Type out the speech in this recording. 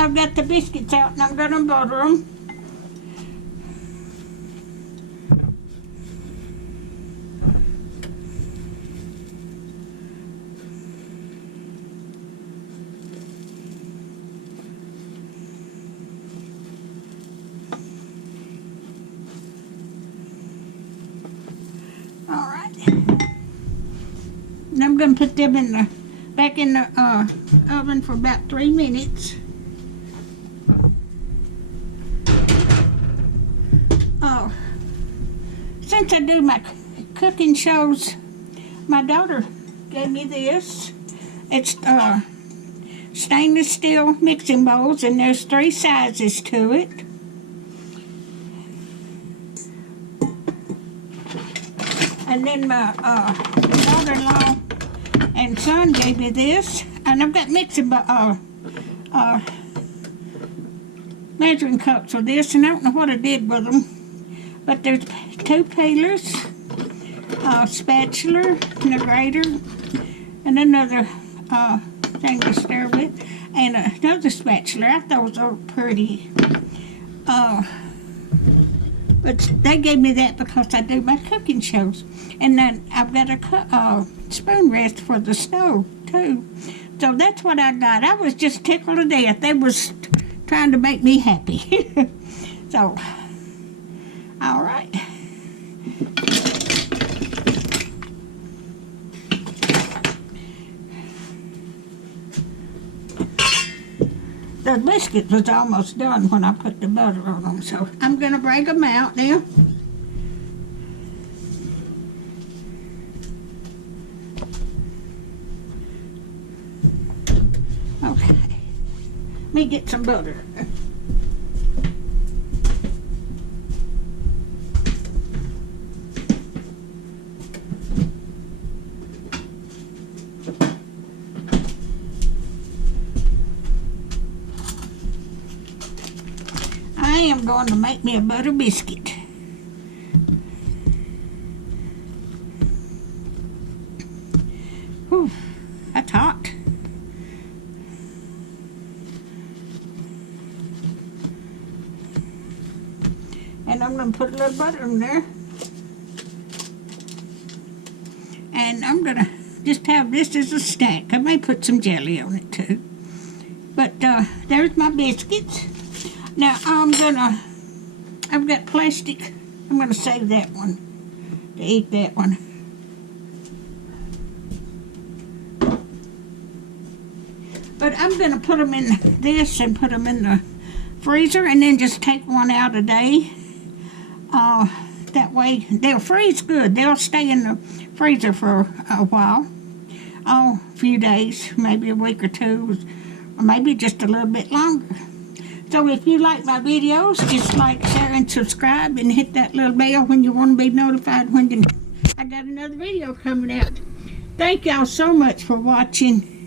I've got the biscuits out and I'm going to butter them. All right. And I'm going to put them back in the oven for about 3 minutes. Since I do my cooking shows, my daughter gave me this. It's stainless steel mixing bowls, and there's 3 sizes to it. And then my daughter-in-law and son gave me this, and I've got mixing measuring cups for this, and I don't know what I did with them. But there's 2 peelers, a spatula, and a grater, and another thing to stir with, and another spatula. I thought those were pretty. But they gave me that because I do my cooking shows. And then I've got a spoon rest for the stove, too. So that's what I got. I was just tickled to death. They was trying to make me happy. So... all right. The biscuit was almost done when I put the butter on them, so I'm going to break them out now. Okay. Let me get some butter. I am going to make me a butter biscuit. Whew, that's hot. And I'm going to put a little butter in there. And I'm going to just have this as a snack. I may put some jelly on it too. But there's my biscuits. Now I've got plastic. I'm going to save that one to eat that one. But I'm going to put them in this and put them in the freezer and then just take one out a day. That way they'll freeze good. They'll stay in the freezer for a while. A few days, maybe a week or 2, or maybe just a little bit longer. So if you like my videos, just like, share, and subscribe, and hit that little bell when you want to be notified when I got another video coming out. Thank y'all so much for watching.